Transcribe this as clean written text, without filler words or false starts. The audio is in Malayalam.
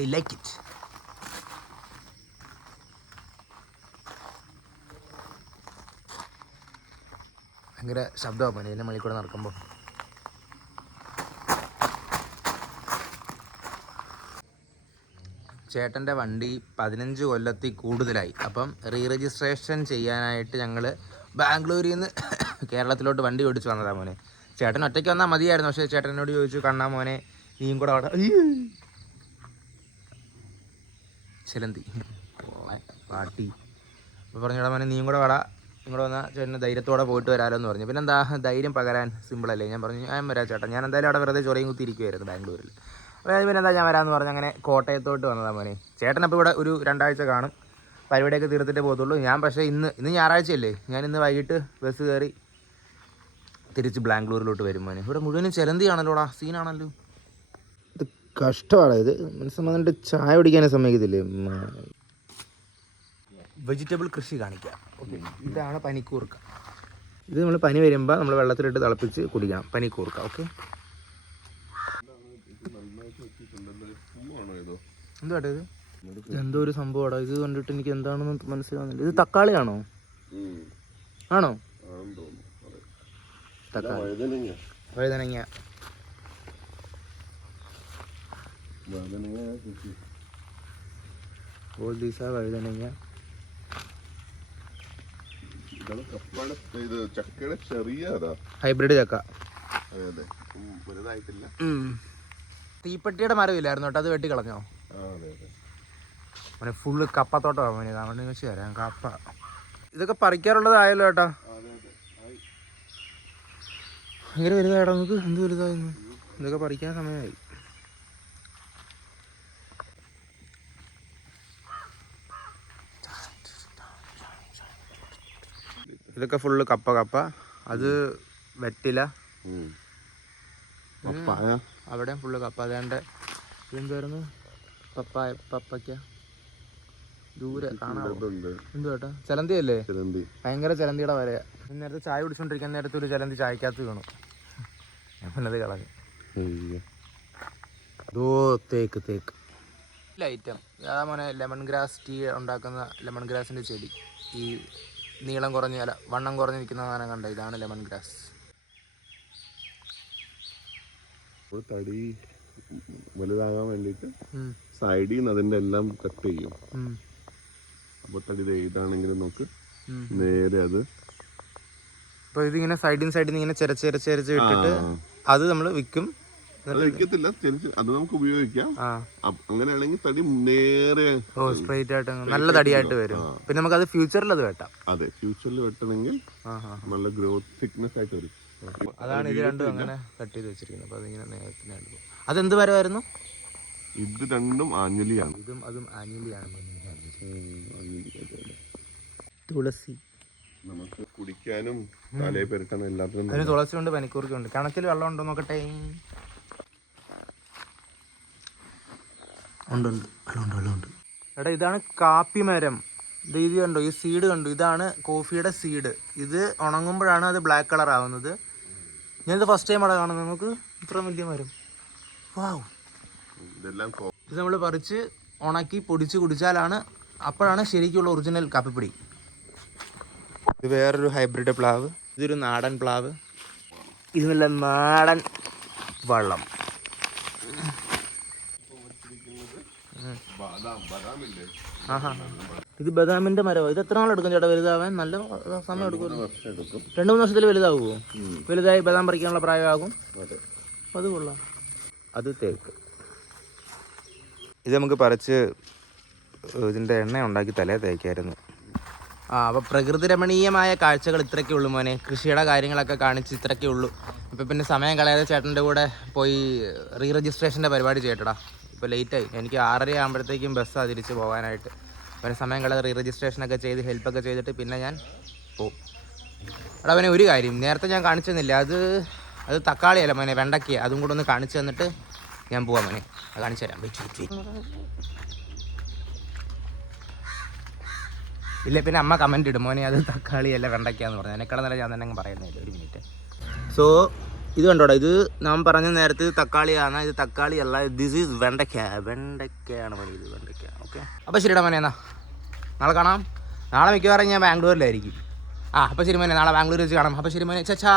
I like it. ഭയങ്കര ശബ്ദമാണ് മോനെ ഇതിൻ്റെ മുകളിൽ കൂടെ നടക്കുമ്പോൾ. ചേട്ടൻ്റെ വണ്ടി 15 കൊല്ലത്തിൽ കൂടുതലായി. അപ്പം രജിസ്ട്രേഷൻ ചെയ്യാനായിട്ട് ഞങ്ങൾ ബാംഗ്ലൂരിൽ നിന്ന് കേരളത്തിലോട്ട് വണ്ടി ഓടിച്ച് വന്നതാണ് മോനെ. ചേട്ടൻ ഒറ്റയ്ക്ക് വന്നാൽ മതിയായിരുന്നു. പക്ഷേ ചേട്ടനോട് ചോദിച്ചു, കണ്ണാ മോനെ നീയും കൂടെ അവിടെ ചിലന്തി പാട്ടി അപ്പോൾ പറഞ്ഞോടാ മോനെ നീയും കൂടെ വാടാ, ഇങ്ങോട്ട് വന്നാൽ ചേട്ടന് ധൈര്യത്തോടെ പോയിട്ട് വരാമല്ലോ എന്ന് പറഞ്ഞു. പിന്നെ എന്താ ധൈര്യം പകരാൻ സിമ്പിളല്ലേ. ഞാൻ പറഞ്ഞു ഞാൻ വരാം ചേട്ടാ, ഞാൻ എന്തായാലും അവിടെ വെറുതെ ചൊറിയും കുത്തിയിരിക്കുമായിരുന്നു ബാംഗ്ലൂരിൽ. അപ്പോൾ പിന്നെ എന്താ ഞാൻ വരാമെന്ന് പറഞ്ഞ് അങ്ങനെ കോട്ടയത്തോട്ട് വന്നതാണ് മോനെ. ചേട്ടനപ്പോൾ ഇവിടെ ഒരു 2 ആഴ്ച കാണും, പരിപാടിയൊക്കെ തീർത്തിട്ടേ പോകത്തുള്ളൂ. ഞാൻ പക്ഷേ ഇന്ന് ഞായറാഴ്ചയല്ലേ, ഞാൻ ഇന്ന് വൈകിട്ട് ബസ് കയറി തിരിച്ച് ബാംഗ്ലൂരിലോട്ട് വരും മോനെ. ഇവിടെ മുഴുവനും ചിലന്തിയാണല്ലോടാ, സീനാണല്ലോ. ഇത് കഷ്ടമാണ്. ഇത് മനസ്സിൽ വന്നിട്ട് ചായ കുടിക്കാനേ സമ്മതിക്കത്തില്ലേ. വെജിറ്റബിൾ കൃഷി കാണിക്കാം. ഓക്കെ, ഇതാണ് പനിക്കൂർക്ക. ഇത് നമ്മൾ പനി വരുമ്പോൾ നമ്മൾ വെള്ളത്തിലിട്ട് തിളപ്പിച്ച് കുടിക്കണം, പനിക്കൂർക്ക. ഓക്കെ, എന്തുവാട്ടെ ഇത്? എന്തോ ഒരു സംഭവമാടാ ഇത്. കണ്ടിട്ട് എനിക്ക് എന്താണെന്ന് മനസ്സിലാവുന്നില്ല. ഇത് തക്കാളിയാണോ? ആണോ? തക്കാളി, വഴുതനങ്ങ. ഓൾ ദീസ വഴുതനങ്ങ. ഹൈബ്രിഡ് ചക്ക. തീപ്പെട്ടിയുടെ മരമില്ലായിരുന്നു കേട്ടോ, അത് വെട്ടിക്കളഞ്ഞോ? അവനെ ഫുള്ള് കപ്പത്തോട്ടമാണ് മോനെ. അതുകൊണ്ട് വെച്ച് തരാം കപ്പ. ഇതൊക്കെ പറിക്കാറുള്ളതായല്ലോ ഏട്ടാ. ഭയങ്കര വലുതായിട്ടാ. നമുക്ക് എന്ത് വലുതായിരുന്നു. ഇതൊക്കെ പറിക്കാൻ സമയമായി. ഇതൊക്കെ ഫുള്ള് കപ്പ. അത് വെറ്റില. അവിടെ ഫുള്ള് കപ്പ. അതേണ്ട ഇതെന്തായിരുന്നു? പപ്പയ്ക്ക. ദൂരെ കാണാമോ? എന്തുവാട്ടാ? ചിലന്തി അല്ലേ? ഭയങ്കര ചിലന്തിയുടെ വരയാ. നേരത്തെ ചായ കുടിച്ചോണ്ടിരിക്കാൻ നേരത്തെ ഒരു ചിലന്തി ചായക്കകത്ത് വീണു. ഞാൻ പിന്നത് കളഞ്ഞു. തേക്ക് ഐറ്റം അതാ മോനെ. ലെമൺ ഗ്രാസ് ടീ ഉണ്ടാക്കുന്ന ലെമൺ ഗ്രാസിൻ്റെ ചെടി. ഈ നീളം കുറഞ്ഞ വണ്ണം കുറഞ്ഞ് നിൽക്കുന്ന സാധനം കണ്ട, ഇതാണ് ലെമൺ ഗ്രാസ്. തടി വലുതാകാൻ വേണ്ടിയിട്ട് സൈഡിൽ നിന്ന് അതിന്റെ എല്ലാം കട്ട് ചെയ്യും. അപ്പൊ തടി ഇതാണെങ്കിലും നോക്ക് നേരെ അത്. അപ്പൊ ഇതിങ്ങനെ സൈഡിൽ നിന്ന് ഇങ്ങനെ ചെരച്ച് ഇട്ടിട്ട് അത് നമ്മൾ വിൽക്കും. വിൽക്കത്തില്ല, അത് നമുക്ക് ഉപയോഗിക്കാം. അങ്ങനെയാണെങ്കിൽ തടി നേരെ സ്ട്രൈറ്റ് ആയിട്ട് നല്ല തടിയായിട്ട് വരും. പിന്നെ നമുക്ക് അത് ഫ്യൂച്ചറിൽ അത് വെട്ടാം. അതെ, ഫ്യൂച്ചറിൽ വെട്ടണമെങ്കിൽ നല്ല ഗ്രോത്ത് തിക്നെസ് ആയിട്ട് വരും. അതാണ് ഇത് രണ്ടും അങ്ങനെ കട്ട് ചെയ്ത് വെച്ചിരിക്കുന്നത്. അപ്പൊ അതിങ്ങനെ നേരത്തെ. അതെന്ത് മരമായിരുന്നു? ഇത് രണ്ടും ആഞ്ഞലിയാണ്. ഇതും അതും ആഞ്ഞലിയാണ്. തുളസി നമുക്ക് കുടിക്കാനും തലയെ പെരട്ടാനും എല്ലാത്തിനും. അതിന് തുളസി ഉണ്ട്, പനിക്കൂർക്കുണ്ട്. കിണറ്റിൽ വെള്ളം ഉണ്ടോ നോക്കട്ടെ. ഉണ്ട്. എടാ ഇതാണ് കാപ്പി മരം. ഇത് കണ്ടോ, ഈ സീഡ് കണ്ടോ, ഇതാണ് കോഫിയുടെ സീഡ്. ഇത് ഉണങ്ങുമ്പോഴാണ് അത് ബ്ലാക്ക് കളർ ആവുന്നത്. ഞാനിത് ഫസ്റ്റ് ടൈം അവിടെ കാണുന്നത്. നമുക്ക് ഇത്ര വലിയ മരം. വാവ്. ഇത് നമ്മൾ പറിച്ച് ഉണക്കി പൊടിച്ച് കുടിച്ചാലാണ്, അപ്പോഴാണ് ശരിക്കുള്ള ഒറിജിനൽ കാപ്പിപ്പൊടി. ഇത് വേറൊരു ഹൈബ്രിഡ് പ്ലാവ്. ഇതൊരു നാടൻ പ്ലാവ്. ഇത് നല്ല നാടൻ വള്ളം. ഇത് ബദാമിന്റെ മരമോ? ഇത് എത്ര നാളെടുക്കും ചേട്ടാ വലുതാവാൻ? നല്ല സമയം എടുക്കും. 2-3 വർഷത്തിൽ വലുതാവുമോ? വലുതായി ബദാം പറിക്കാനുള്ള പ്രായമാകും. അത് കൊള്ളാം. അത് തേക്ക്. ഇത് നമുക്ക് പറിച്ച് ഇതിൻ്റെ എണ്ണ ഉണ്ടാക്കി തലേ തേക്കായിരുന്നു. അപ്പോൾ പ്രകൃതി രമണീയമായ കാഴ്ചകൾ ഇത്രയൊക്കെ ഉള്ളൂ മോനെ. കൃഷിയുടെ കാര്യങ്ങളൊക്കെ കാണിച്ച് ഇത്രയൊക്കെ ഉള്ളൂ. ഇപ്പം പിന്നെ സമയം കളയാതെ ചേട്ടൻ്റെ കൂടെ പോയി രജിസ്ട്രേഷൻ്റെ പരിപാടി ചെയ്യട്ടടാ. ഇപ്പോൾ ലേറ്റായി. എനിക്ക് 6:30 ആകുമ്പോഴത്തേക്കും ബസ്സാണ് തിരിച്ച് പോകാനായിട്ട്. പിന്നെ സമയം കളയാതെ രജിസ്ട്രേഷനൊക്കെ ചെയ്ത് ഹെൽപ്പൊക്കെ ചെയ്തിട്ട് പിന്നെ ഞാൻ പോവും. എടാ അവനെ ഒരു കാര്യം നേരത്തെ ഞാൻ കാണിച്ചു തന്നില്ല. അത് തക്കാളിയല്ല മോനെ, വെണ്ടയ്ക്ക. അതും കൂടെ ഒന്ന് കാണിച്ചു തന്നിട്ട് ഞാൻ പോവാം മോനെ. അത് കാണിച്ചു തരാം. ഇല്ല പിന്നെ അമ്മ കമൻറ്റ് ഇടും മോനെ അത് തക്കാളിയല്ല വെണ്ടയ്ക്കാന്ന് പറഞ്ഞു. എന്നെക്കാളും നല്ല ഞാൻ തന്നെ പറയുന്നില്ല. ഒരു മിനിറ്റ്. സോ ഇത് കണ്ടോടാ, ഇത് ഞാൻ പറഞ്ഞ നേരത്തെ തക്കാളിയാണ്. ഇത് തക്കാളി അല്ല, ദിസ് ഈസ് വെണ്ടയ്ക്ക. വെണ്ടയ്ക്കയാണ് പണി, ഇത് വെണ്ടയ്ക്ക. ഓക്കെ, അപ്പോൾ ശരിടാ മോനെ, എന്നാ നാളെ കാണാം. നാളെ മിക്കവാറും ഞാൻ ബാംഗ്ലൂരിലായിരിക്കും. അപ്പോൾ ശരി മോനെ, നാളെ ബാംഗ്ലൂർ വെച്ച് കാണാം. അപ്പോൾ ശരി മോനെ, ചാ.